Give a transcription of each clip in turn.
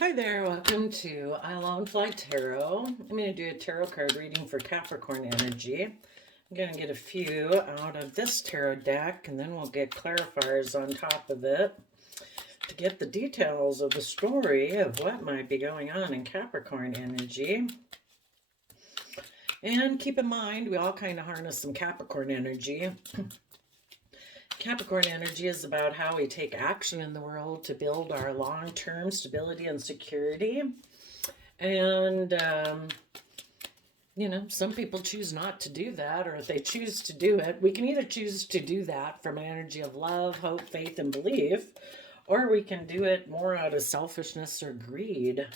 Hi there, welcome to Alone Fly Tarot. I'm going to do a tarot card reading for Capricorn energy. I'm going to get a few out of this tarot deck, and then we'll get clarifiers on top of it to get the details of the story of what might be going on in Capricorn energy. And keep in mind, we all kind of harness some Capricorn energy. Capricorn energy is about how we take action in the world to build our long-term stability and security. And, some people choose not to do that, or if they choose to do it, we can either choose to do that from an energy of love, hope, faith, and belief, or we can do it more out of selfishness or greed.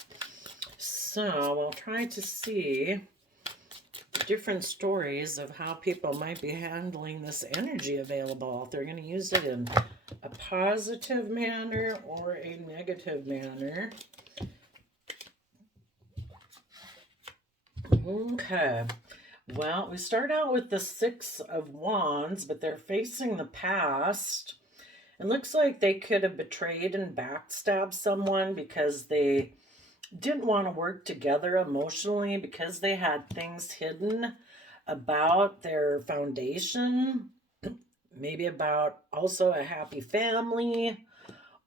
So we'll try to see different stories of how people might be handling this energy available. If they're going to use it in a positive manner or a negative manner. Okay. Well, we start out with the Six of Wands, but they're facing the past. It looks like they could have betrayed and backstabbed someone because they didn't want to work together emotionally, because they had things hidden about their foundation, maybe about also a happy family,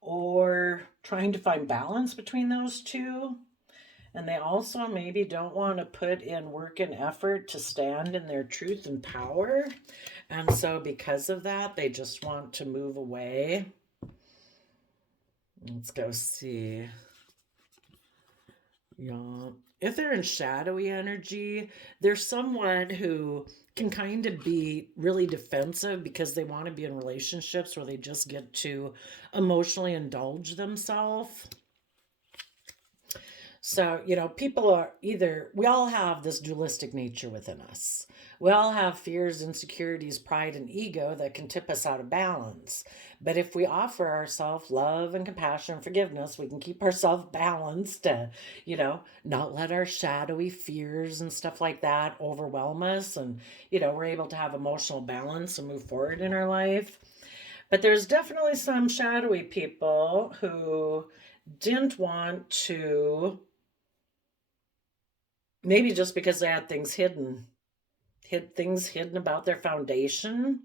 or trying to find balance between those two. And they also maybe don't want to put in work and effort to stand in their truth and power. And so because of that, they just want to move away. Let's go see. Yeah. If they're in shadowy energy, there's someone who can kind of be really defensive because they want to be in relationships where they just get to emotionally indulge themselves. So, people are either, we all have this dualistic nature within us. We all have fears, insecurities, pride, and ego that can tip us out of balance. But if we offer ourselves love and compassion and forgiveness, we can keep ourselves balanced to, not let our shadowy fears and stuff like that overwhelm us. And, we're able to have emotional balance and move forward in our life. But there's definitely some shadowy people who didn't want to, maybe just because they had things hidden about their foundation.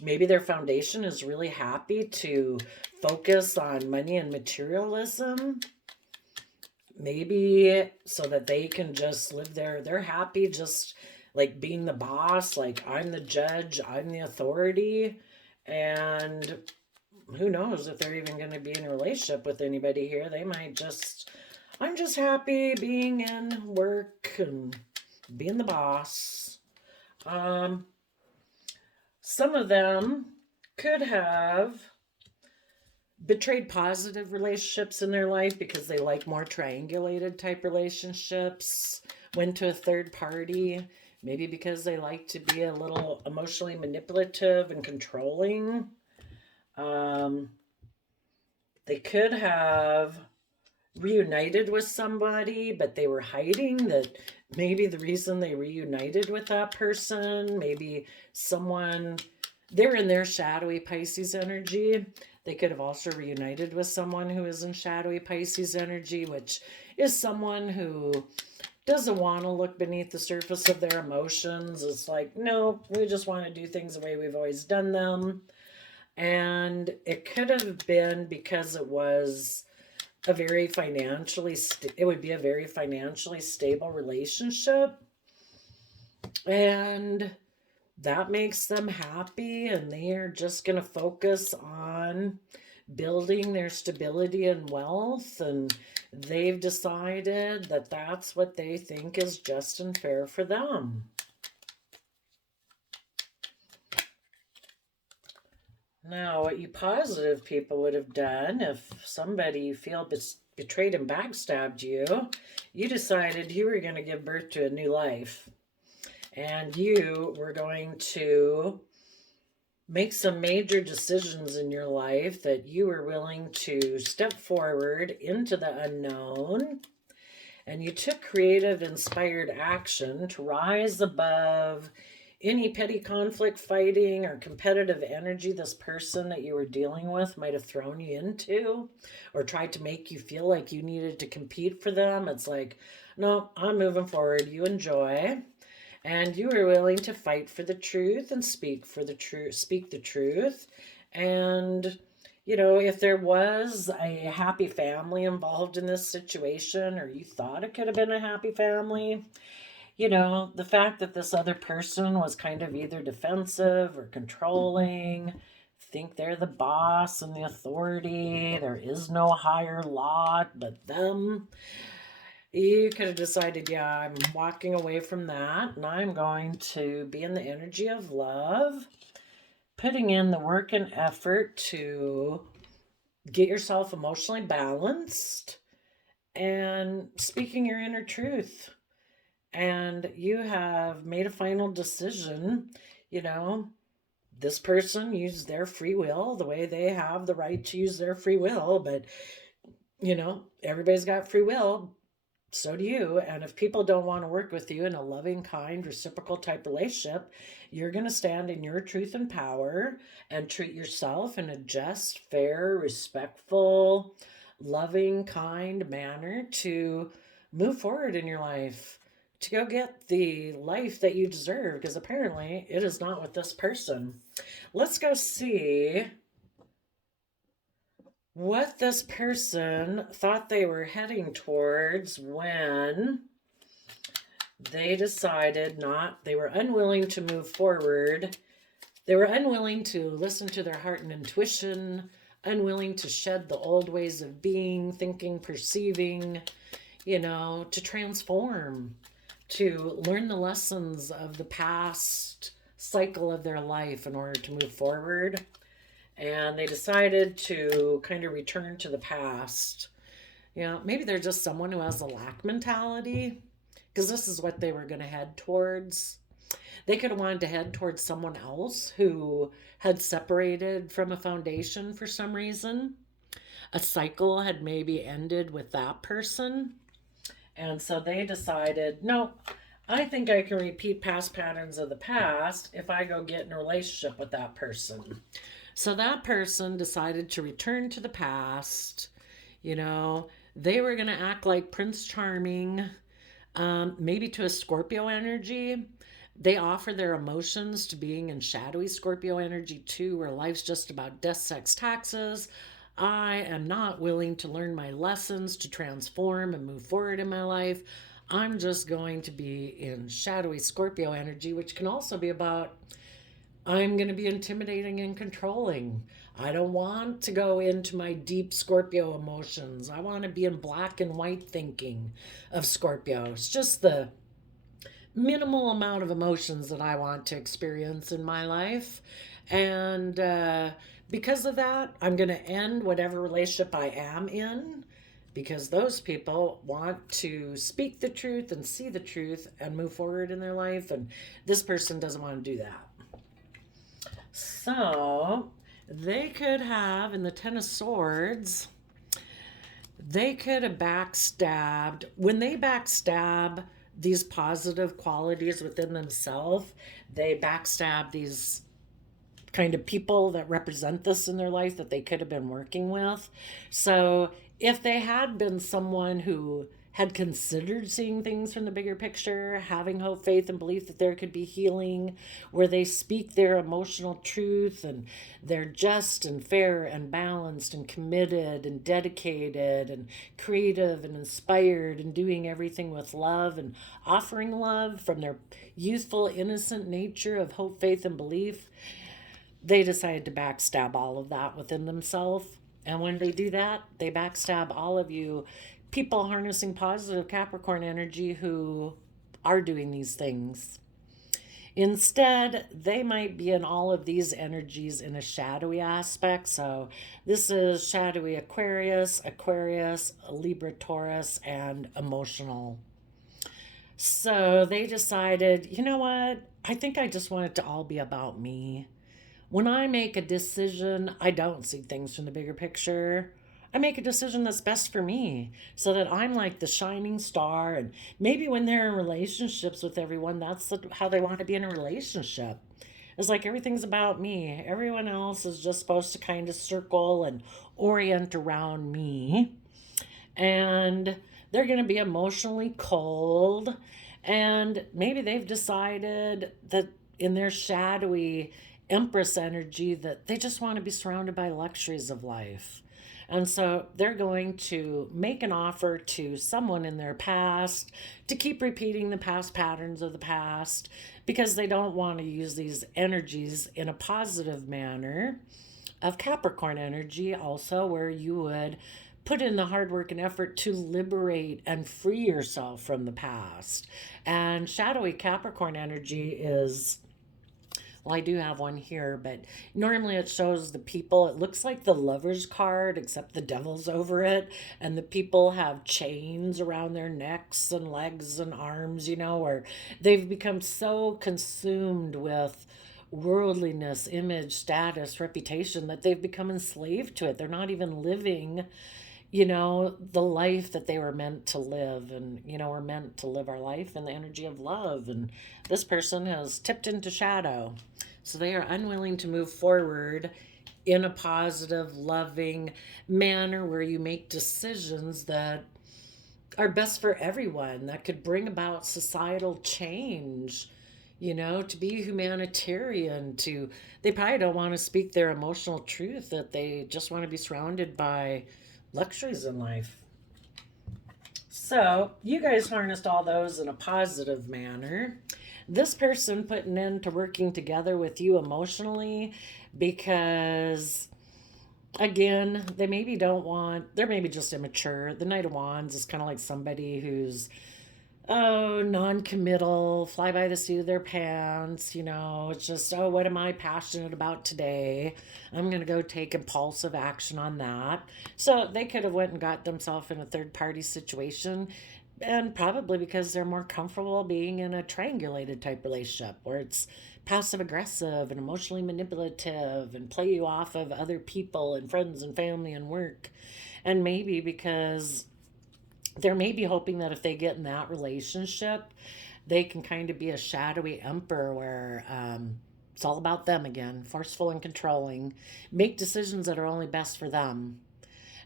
Maybe their foundation is really happy to focus on money and materialism. Maybe so that they can just live there. They're happy just like being the boss, like I'm the judge, I'm the authority. And who knows if they're even going to be in a relationship with anybody here. They might just, I'm just happy being in work and being the boss. Some of them could have betrayed positive relationships in their life because they like more triangulated type relationships, went to a third party, maybe because they like to be a little emotionally manipulative and controlling. They could have reunited with somebody, but they were hiding that maybe the reason they reunited with that person, maybe they're in their shadowy Pisces energy. They could have also reunited with someone who is in shadowy Pisces energy, which is someone who doesn't want to look beneath the surface of their emotions. It's like, no, we just want to do things the way we've always done them. And it could have been because it was it would be a very financially stable relationship, and that makes them happy, and they are just going to focus on building their stability and wealth, and they've decided that that's what they think is just and fair for them. Now, what you positive people would have done, if somebody you feel betrayed and backstabbed you, you decided you were going to give birth to a new life. And you were going to make some major decisions in your life, that you were willing to step forward into the unknown. And you took creative, inspired action to rise above Any petty conflict, fighting, or competitive energy this person that you were dealing with might have thrown you into or tried to make you feel like you needed to compete for them. It's like, no, I'm moving forward. You enjoy. And you were willing to fight for the truth and speak the truth. And, if there was a happy family involved in this situation, or you thought it could have been a happy family, the fact that this other person was kind of either defensive or controlling, think they're the boss and the authority, there is no higher lot but them. You could have decided, yeah, I'm walking away from that and I'm going to be in the energy of love, putting in the work and effort to get yourself emotionally balanced and speaking your inner truth. And you have made a final decision. This person used their free will the way they have the right to use their free will, but everybody's got free will. So do you. And if people don't want to work with you in a loving, kind, reciprocal type relationship, you're going to stand in your truth and power and treat yourself in a just, fair, respectful, loving, kind manner to move forward in your life, to go get the life that you deserve, because apparently it is not with this person. Let's go see what this person thought they were heading towards when they decided they were unwilling to move forward. They were unwilling to listen to their heart and intuition, unwilling to shed the old ways of being, thinking, perceiving, to transform, to learn the lessons of the past cycle of their life in order to move forward. And they decided to kind of return to the past. Maybe they're just someone who has a lack mentality, because this is what they were going to head towards. They could have wanted to head towards someone else who had separated from a foundation for some reason. A cycle had maybe ended with that person. And so they decided, no, I think I can repeat past patterns of the past if I go get in a relationship with that person. So that person decided to return to the past. They were going to act like Prince Charming, maybe to a Scorpio energy. They offer their emotions to being in shadowy Scorpio energy too, where life's just about death, sex, taxes. I am not willing to learn my lessons to transform and move forward in my life. I'm just going to be in shadowy Scorpio energy, which can also be about I'm going to be intimidating and controlling. I don't want to go into my deep Scorpio emotions. I want to be in black and white thinking of Scorpio. It's just the minimal amount of emotions that I want to experience in my life. And because of that, I'm going to end whatever relationship I am in, because those people want to speak the truth and see the truth and move forward in their life. And this person doesn't want to do that. So they could have, in the Ten of Swords, they could have backstabbed. When they backstab these positive qualities within themselves, they backstab these kind of people that represent this in their life that they could have been working with. So if they had been someone who had considered seeing things from the bigger picture, having hope, faith, and belief that there could be healing, where they speak their emotional truth and they're just and fair and balanced and committed and dedicated and creative and inspired and doing everything with love and offering love from their youthful, innocent nature of hope, faith, and belief, they decided to backstab all of that within themselves. And when they do that, they backstab all of you people harnessing positive Capricorn energy who are doing these things. Instead, they might be in all of these energies in a shadowy aspect. So this is shadowy Aquarius, Libra, Taurus, and emotional. So they decided, you know what? I think I just want it to all be about me. When I make a decision, I don't see things from the bigger picture. I make a decision that's best for me so that I'm like the shining star. And maybe when they're in relationships with everyone, that's how they want to be in a relationship. It's like everything's about me. Everyone else is just supposed to kind of circle and orient around me. And they're going to be emotionally cold. And maybe they've decided that in their shadowy Empress energy that they just want to be surrounded by luxuries of life. And so they're going to make an offer to someone in their past to keep repeating the past patterns of the past because they don't want to use these energies in a positive manner of Capricorn energy, also, where you would put in the hard work and effort to liberate and free yourself from the past. And shadowy Capricorn energy is, well, I do have one here, but normally it shows the people. It looks like the Lover's card, except the devil's over it. And the people have chains around their necks and legs and arms, or they've become so consumed with worldliness, image, status, reputation that they've become enslaved to it. They're not even living the life that they were meant to live. And, we're meant to live our life in the energy of love. And this person has tipped into shadow. So they are unwilling to move forward in a positive, loving manner where you make decisions that are best for everyone, that could bring about societal change, to be humanitarian, they probably don't want to speak their emotional truth, that they just want to be surrounded by luxuries in life. So you guys harnessed all those in a positive manner. This person putting into working together with you emotionally because, again, they maybe don't want, they're maybe just immature. The Knight of Wands is kind of like somebody who's, non-committal, fly by the seat of their pants. It's just, what am I passionate about today? I'm going to go take impulsive action on that. So they could have went and got themselves in a third party situation, and probably because they're more comfortable being in a triangulated type relationship where it's passive aggressive and emotionally manipulative and play you off of other people and friends and family and work. And maybe because they're maybe hoping that if they get in that relationship, they can kind of be a shadowy emperor where it's all about them again, forceful and controlling, make decisions that are only best for them.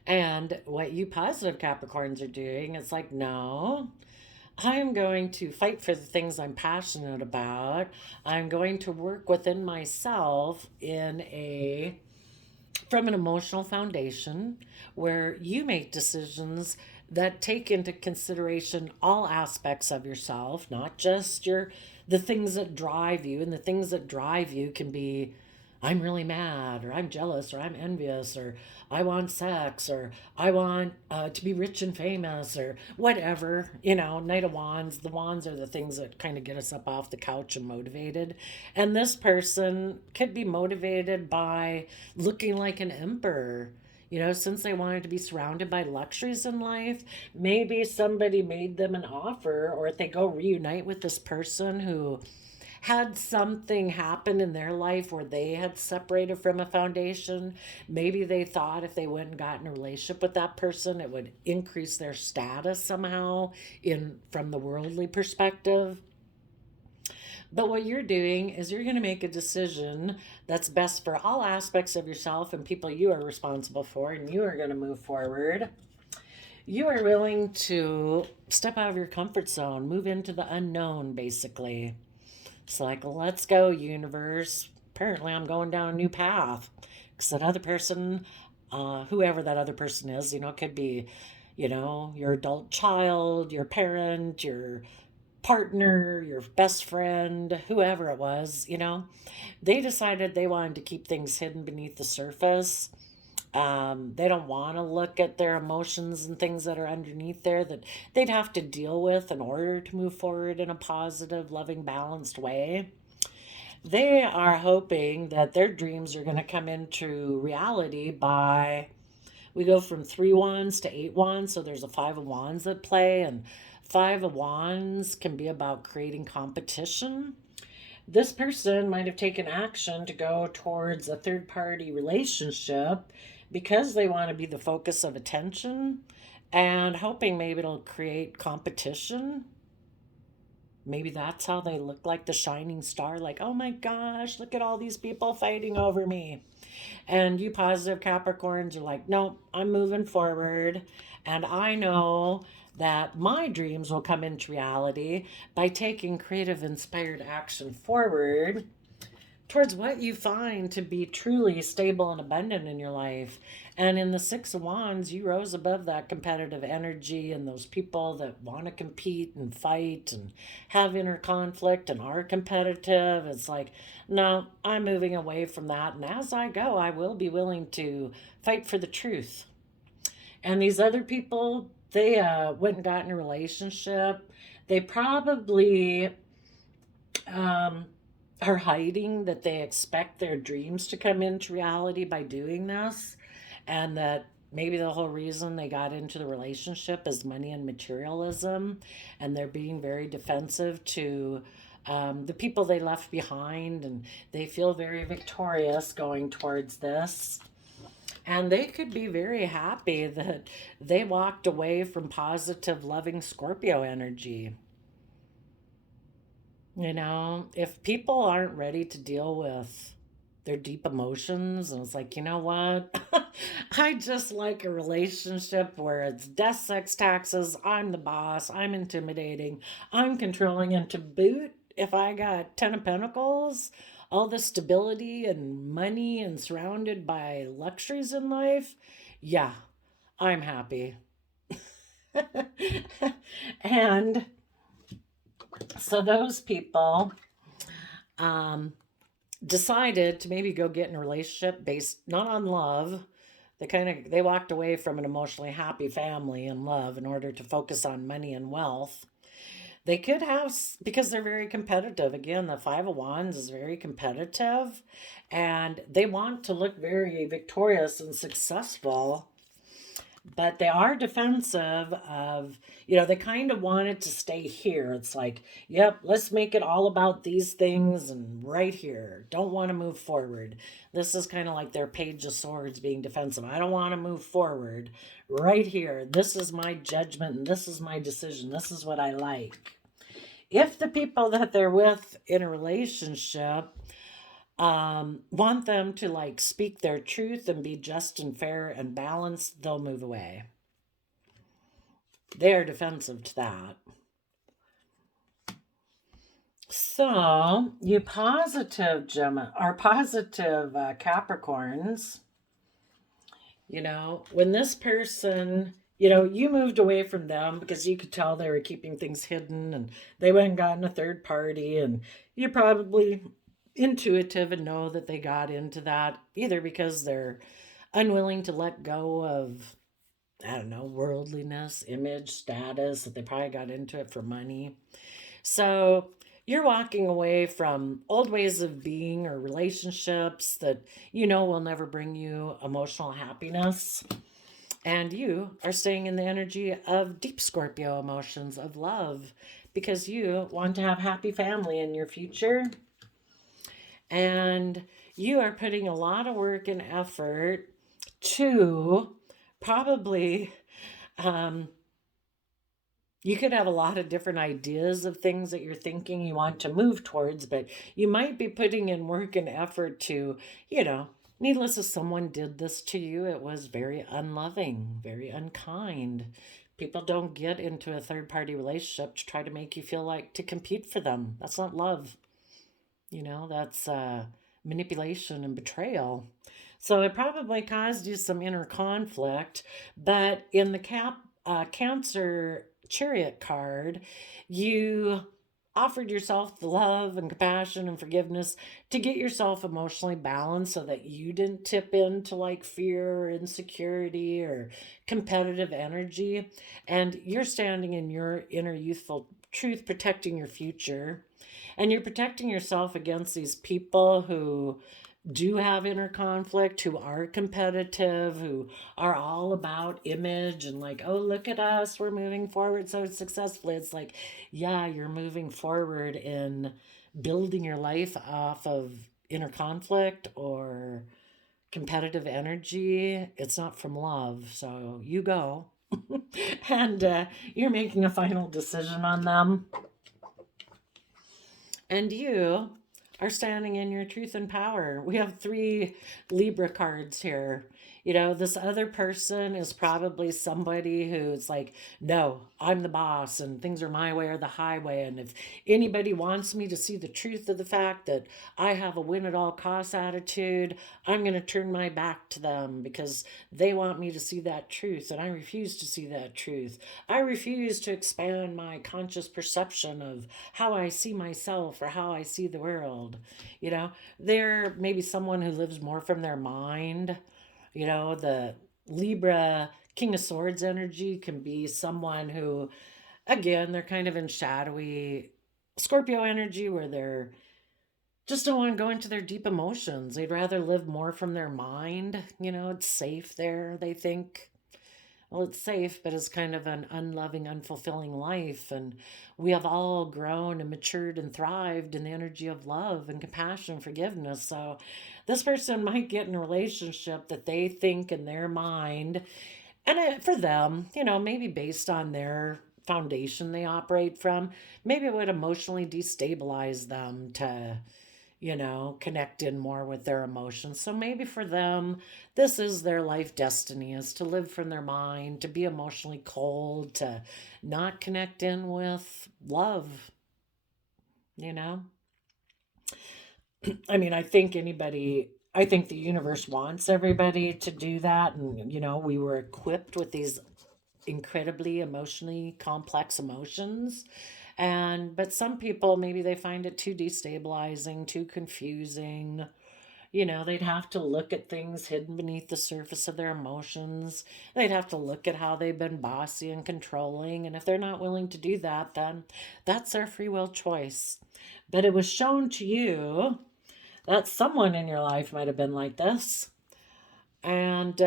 And what you positive Capricorns are doing, it's like, no, I'm going to fight for the things I'm passionate about. I'm going to work within myself from an emotional foundation where you make decisions that take into consideration all aspects of yourself, not just the things that drive you. And the things that drive you can be, I'm really mad, or I'm jealous, or I'm envious, or I want sex, or I want to be rich and famous, or whatever. Knight of Wands, the wands are the things that kind of get us up off the couch and motivated. And this person could be motivated by looking like an emperor. Since they wanted to be surrounded by luxuries in life, maybe somebody made them an offer, or if they go reunite with this person who had something happen in their life where they had separated from a foundation. Maybe they thought if they went and got in a relationship with that person, it would increase their status somehow from the worldly perspective. But what you're doing is you're going to make a decision that's best for all aspects of yourself and people you are responsible for, and you are going to move forward. You are willing to step out of your comfort zone, move into the unknown, basically. It's like, let's go, universe. Apparently, I'm going down a new path. Because that other person, whoever that other person is, could be, your adult child, your parent, your partner, your best friend, whoever it was, they decided they wanted to keep things hidden beneath the surface. They don't want to look at their emotions and things that are underneath there that they'd have to deal with in order to move forward in a positive, loving, balanced way. They are hoping that their dreams are going to come into reality we go from 3 wands to 8 wands. So there's a 5 of wands at play, and 5 of wands can be about creating competition. This person might have taken action to go towards a third party relationship. because they want to be the focus of attention and hoping maybe it'll create competition. Maybe that's how they look like the shining star, like, oh my gosh, look at all these people fighting over me. And you positive Capricorns are like, nope, I'm moving forward. And I know that my dreams will come into reality by taking creative, inspired action forward towards what you find to be truly stable and abundant in your life. And in the Six of Wands, you rose above that competitive energy and those people that want to compete and fight and have inner conflict and are competitive. It's like, no, I'm moving away from that. And as I go, I will be willing to fight for the truth. And these other people, they went and got in a relationship. They probably um, are hiding that they expect their dreams to come into reality by doing this, and that maybe the whole reason they got into the relationship is money and materialism, and they're being very defensive to the people they left behind, and they feel very victorious going towards this. And they could be very happy that they walked away from positive, loving Scorpio energy. You know, if people aren't ready to deal with their deep emotions, and it's like, you know what? I just like a relationship where it's death, sex, taxes, I'm the boss, I'm intimidating, I'm controlling, and to boot, if I got 10 of Pentacles, all the stability and money and surrounded by luxuries in life, yeah, I'm happy. And so those people um, decided to maybe go get in a relationship based not on love. They walked away from an emotionally happy family and love in order to focus on money and wealth. They could have, because they're very competitive. Again, the Five of Wands is very competitive, and they want to look very victorious and successful, but they are defensive of, they kind of wanted to stay here. It's like, yep, let's make it all about these things and right here. Don't want to move forward. This is kind of like their Page of Swords being defensive. I don't want to move forward. Right here. This is my judgment and this is my decision. This is what I like. If the people that they're with in a relationship want them to like speak their truth and be just and fair and balanced, they'll move away. They're defensive to that. So, you positive Gemini or positive Capricorns, when this person, you moved away from them because you could tell they were keeping things hidden and they went and got in a third party, and you probably intuitive and know that they got into that either because they're unwilling to let go of, I don't know, worldliness, image, status, that they probably got into it for money. So you're walking away from old ways of being or relationships that will never bring you emotional happiness. And you are staying in the energy of deep Scorpio emotions of love because you want to have happy family in your future. And you are putting a lot of work and effort to probably, you could have a lot of different ideas of things that you're thinking you want to move towards, but you might be putting in work and effort to, needless if someone did this to you, it was very unloving, very unkind. People don't get into a third party relationship to try to make you feel like to compete for them. That's not love. That's manipulation and betrayal. So it probably caused you some inner conflict. But in the Cancer Chariot card, you offered yourself the love and compassion and forgiveness to get yourself emotionally balanced so that you didn't tip into like fear or insecurity or competitive energy. And you're standing in your inner youthful truth, protecting your future. And you're protecting yourself against these people who do have inner conflict, who are competitive, who are all about image and like, oh, look at us, we're moving forward so successfully. It's like, yeah, you're moving forward in building your life off of inner conflict or competitive energy. It's not from love. So you go. And you're making a final decision on them. And you are standing in your truth and power. We have 3 Libra cards here. You know, this other person is probably somebody who's like, no, I'm the boss and things are my way or the highway. And if anybody wants me to see the truth of the fact that I have a win at all costs attitude, I'm going to turn my back to them because they want me to see that truth. And I refuse to see that truth. I refuse to expand my conscious perception of how I see myself or how I see the world. You know, they're maybe someone who lives more from their mind. You know, the Libra King of Swords energy can be someone who, again, they're kind of in shadowy Scorpio energy where they're just don't want to go into their deep emotions. They'd rather live more from their mind. You know, it's safe there, they think. Well, it's safe, but it's kind of an unloving, unfulfilling life. And we have all grown and matured and thrived in the energy of love and compassion and forgiveness. So this person might get in a relationship that they think in their mind, and for them, you know, maybe based on their foundation they operate from, maybe it would emotionally destabilize them to, you know, connect in more with their emotions. So maybe for them, this is their life destiny, is to live from their mind, to be emotionally cold, to not connect in with love, you know? I mean, I think the universe wants everybody to do that. And, you know, we were equipped with these incredibly emotionally complex emotions. And, but some people, maybe they find it too destabilizing, too confusing. You know, they'd have to look at things hidden beneath the surface of their emotions. They'd have to look at how they've been bossy and controlling. And if they're not willing to do that, then that's their free will choice. But it was shown to you that someone in your life might have been like this. And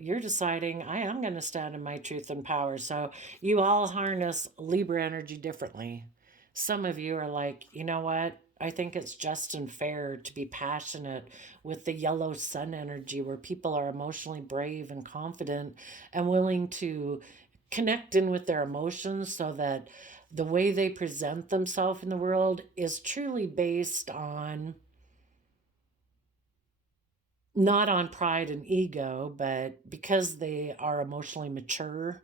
you're deciding, I am going to stand in my truth and power. So you all harness Libra energy differently. Some of you are like, you know what? I think it's just and fair to be passionate with the yellow sun energy where people are emotionally brave and confident and willing to connect in with their emotions so that the way they present themselves in the world is truly based on not on pride and ego, but because they are emotionally mature,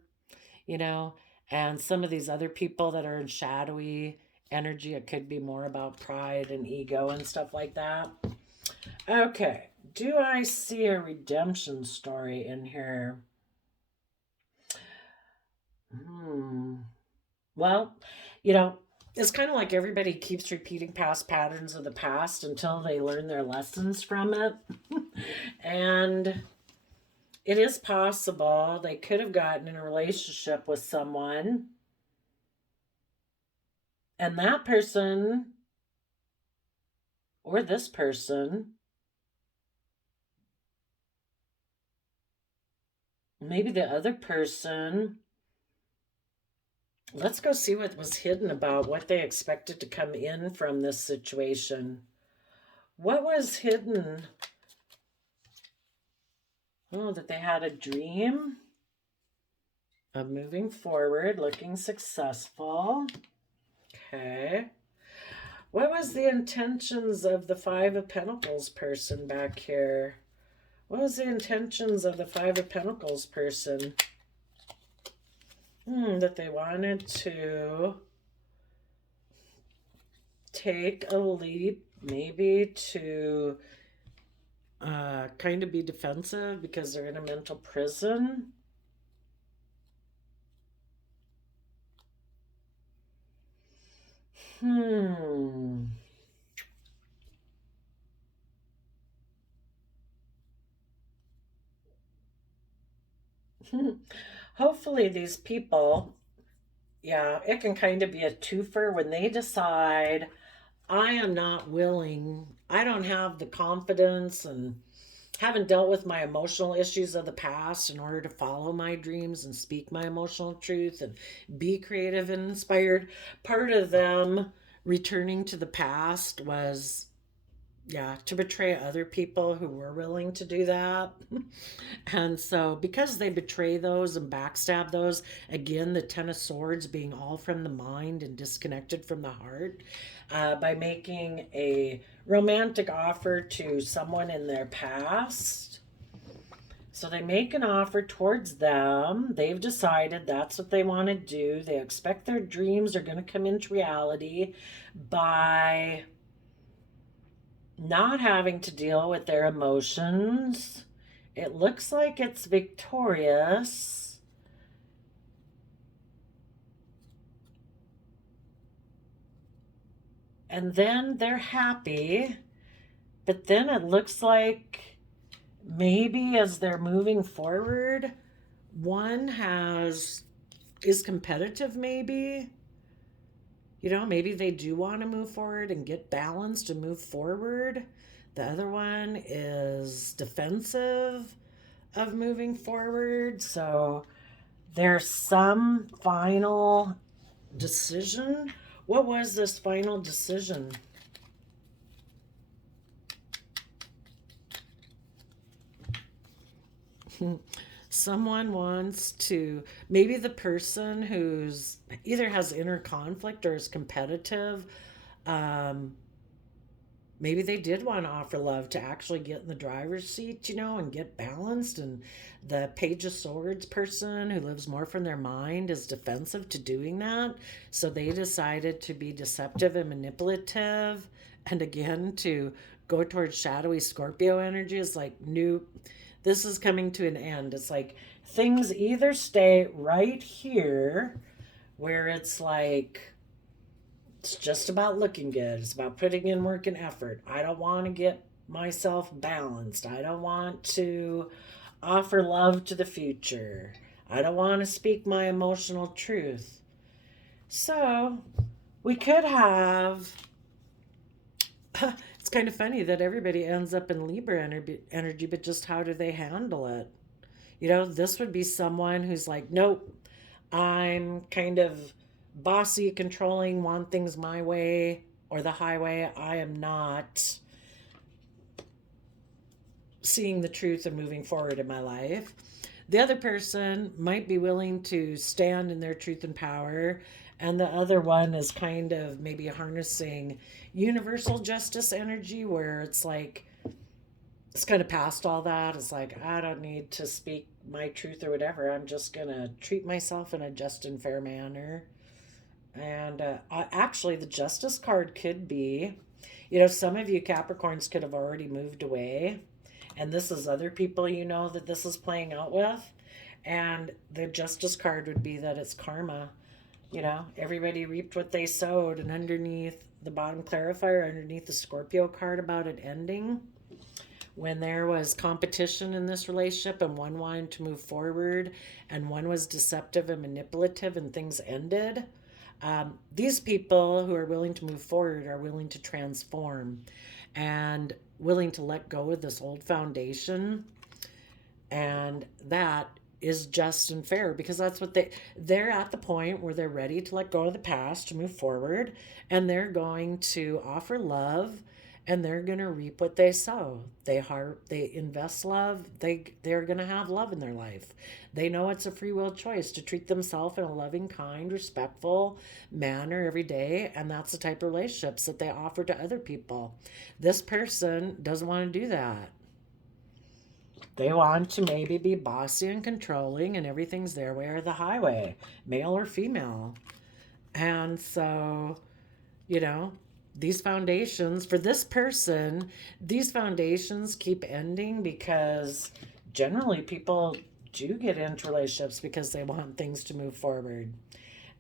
you know, and some of these other people that are in shadowy energy, it could be more about pride and ego and stuff like that. Okay, do I see a redemption story in here? Hmm. Well, you know, it's kind of like everybody keeps repeating past patterns of the past until they learn their lessons from it. And it is possible they could have gotten in a relationship with someone, and that person or this person, maybe the other person, let's go see what was hidden about what they expected to come in from this situation. What was hidden? Oh, that they had a dream of moving forward, looking successful. Okay. What was the intentions of the Five of Pentacles person back here? What was the intentions of the Five of Pentacles person? That they wanted to take a leap, maybe to kind of be defensive because they're in a mental prison. Hopefully these people, yeah, it can kind of be a twofer when they decide, I am not willing, I don't have the confidence and haven't dealt with my emotional issues of the past in order to follow my dreams and speak my emotional truth and be creative and inspired. Part of them returning to the past was Yeah, to betray other people who were willing to do that. And so, because they betray those and backstab those, again, the Ten of Swords being all from the mind and disconnected from the heart, by making a romantic offer to someone in their past. So they make an offer towards them. They've decided that's what they want to do. They expect their dreams are going to come into reality by not having to deal with their emotions. It looks like it's victorious. And then they're happy. But then it looks like maybe as they're moving forward, one is competitive maybe. You know, maybe they do want to move forward and get balanced and move forward. The other one is defensive of moving forward. So there's some final decision. What was this final decision? Someone wants to, maybe the person who's either has inner conflict or is competitive, um, maybe they did want to offer love to actually get in the driver's seat, you know, and get balanced. And the Page of Swords person who lives more from their mind is defensive to doing that. So they decided to be deceptive and manipulative. And again, to go towards shadowy Scorpio energy is like, new. This is coming to an end. It's like things either stay right here where it's like, it's just about looking good. It's about putting in work and effort. I don't want to get myself balanced. I don't want to offer love to the future. I don't want to speak my emotional truth. So we could have. It's kind of funny that everybody ends up in Libra energy, but just how do they handle it? You know, this would be someone who's like, nope, I'm kind of bossy, controlling, want things my way or the highway. I am not seeing the truth and moving forward in my life. The other person might be willing to stand in their truth and power, and the other one is kind of maybe harnessing universal justice energy where it's like it's kind of past all that. It's like, I don't need to speak my truth or whatever. I'm just going to treat myself in a just and fair manner. And actually, the Justice card could be, you know, some of you Capricorns could have already moved away. And this is other people you know that this is playing out with. And the Justice card would be that it's karma. You know, everybody reaped what they sowed. And underneath the bottom clarifier, underneath the Scorpio card about it ending, when there was competition in this relationship and one wanted to move forward and one was deceptive and manipulative and things ended, these people who are willing to move forward are willing to transform and willing to let go of this old foundation. And that is just and fair because that's what they're at the point where they're ready to let go of the past to move forward, and they're going to offer love and they're going to reap what they sow. They invest love, they're going to have love in their life. They know it's a free will choice to treat themselves in a loving, kind, respectful manner every day, and that's the type of relationships that they offer to other people. This person doesn't want to do that. They want to maybe be bossy and controlling, and everything's their way or the highway, male or female. And so, you know, these foundations, for this person, these foundations keep ending because generally people do get into relationships because they want things to move forward.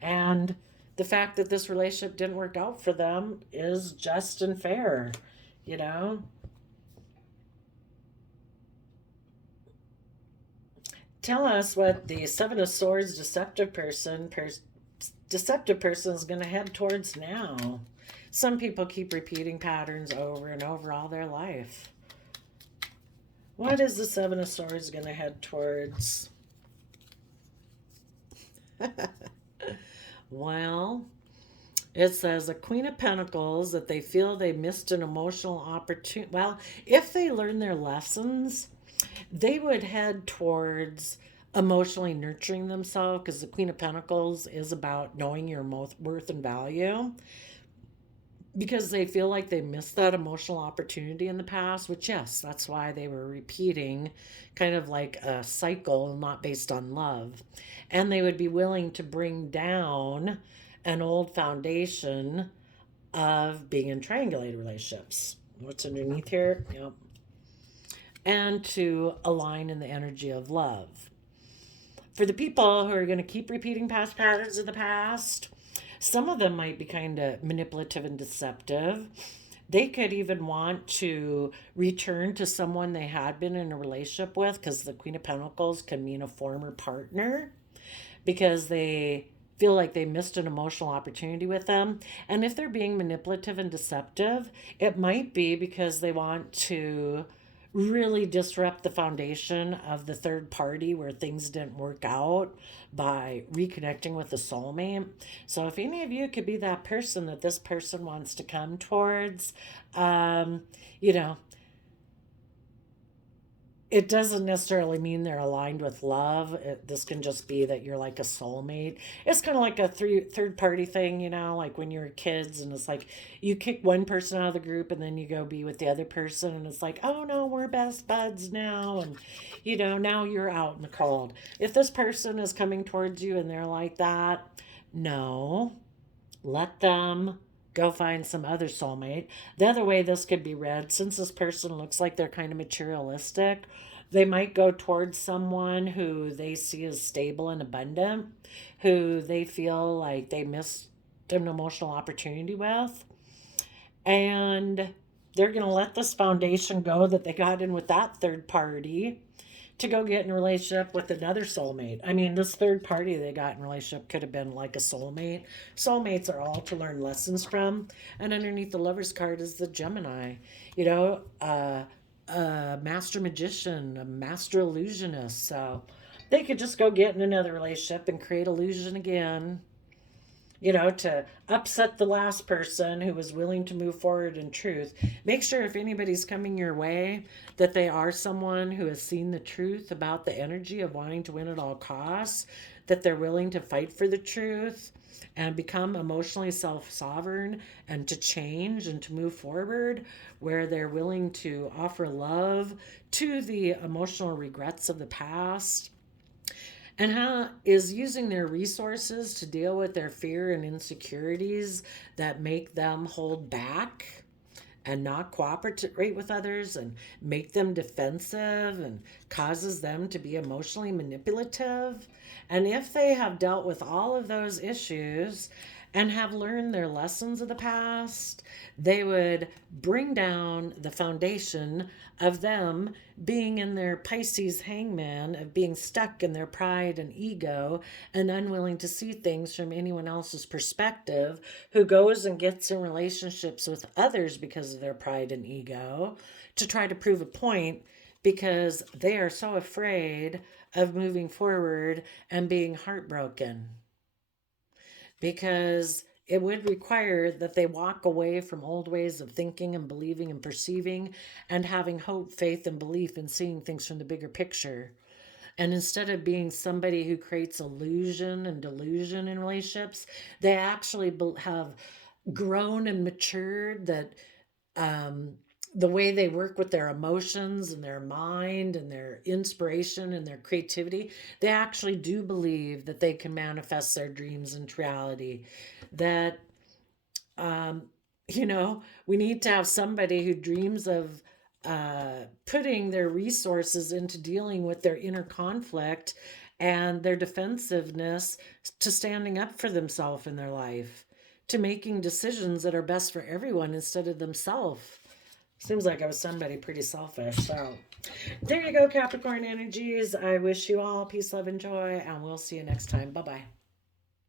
And the fact that this relationship didn't work out for them is just and fair, you know? Tell us what the Seven of Swords deceptive person is going to head towards now. Some people keep repeating patterns over and over all their life. What is the Seven of Swords going to head towards? Well, It says a Queen of Pentacles, that they feel they missed an emotional opportunity. Well, if they learn their lessons, they would head towards emotionally nurturing themselves, because the Queen of Pentacles is about knowing your worth and value, because they feel like they missed that emotional opportunity in the past, which, yes, that's why they were repeating kind of like a cycle, not based on love. And they would be willing to bring down an old foundation of being in triangulated relationships. What's underneath here? Yep. And to align in the energy of love. For the people who are going to keep repeating past patterns of the past, some of them might be kind of manipulative and deceptive. They could even want to return to someone they had been in a relationship with, because the Queen of Pentacles can mean a former partner, because they feel like they missed an emotional opportunity with them. And if they're being manipulative and deceptive, it might be because they want to really disrupt the foundation of the third party where things didn't work out by reconnecting with the soulmate. So if any of you could be that person that this person wants to come towards, you know, it doesn't necessarily mean they're aligned with love. This can just be that you're like a soulmate. It's kind of like a third party thing, like when you're kids and it's like you kick one person out of the group and then you go be with the other person and it's like, oh no, we're best buds now. And, now you're out in the cold. If this person is coming towards you and they're like that, no, let them go find some other soulmate. The other way this could be read, since this person looks like they're kind of materialistic, they might go towards someone who they see as stable and abundant, who they feel like they missed an emotional opportunity with. And they're going to let this foundation go that they got in with that third party to go get in a relationship with another soulmate. I mean, this third party they got in a relationship could have been like a soulmate. Soulmates are all to learn lessons from. And underneath the Lover's card is the Gemini. A master magician, a master illusionist. So they could just go get in another relationship and create illusion again, to upset the last person who was willing to move forward in truth. Make sure if anybody's coming your way that they are someone who has seen the truth about the energy of wanting to win at all costs, that they're willing to fight for the truth and become emotionally self-sovereign and to change and to move forward, where they're willing to offer love to the emotional regrets of the past, and how is using their resources to deal with their fear and insecurities that make them hold back and not cooperate with others and make them defensive and causes them to be emotionally manipulative. And if they have dealt with all of those issues and have learned their lessons of the past, they would bring down the foundation of them being in their Pisces hangman, of being stuck in their pride and ego and unwilling to see things from anyone else's perspective, who goes and gets in relationships with others because of their pride and ego to try to prove a point, because they are so afraid of moving forward and being heartbroken. Because it would require that they walk away from old ways of thinking and believing and perceiving and having hope, faith, and belief in seeing things from the bigger picture. And instead of being somebody who creates illusion and delusion in relationships, they actually have grown and matured, that the way they work with their emotions and their mind and their inspiration and their creativity, they actually do believe that they can manifest their dreams into reality. That, we need to have somebody who dreams of putting their resources into dealing with their inner conflict and their defensiveness, to standing up for themselves in their life, to making decisions that are best for everyone instead of themselves. Seems like I was somebody pretty selfish. So there you go, Capricorn energies. I wish you all peace, love, and joy, and we'll see you next time. Bye-bye.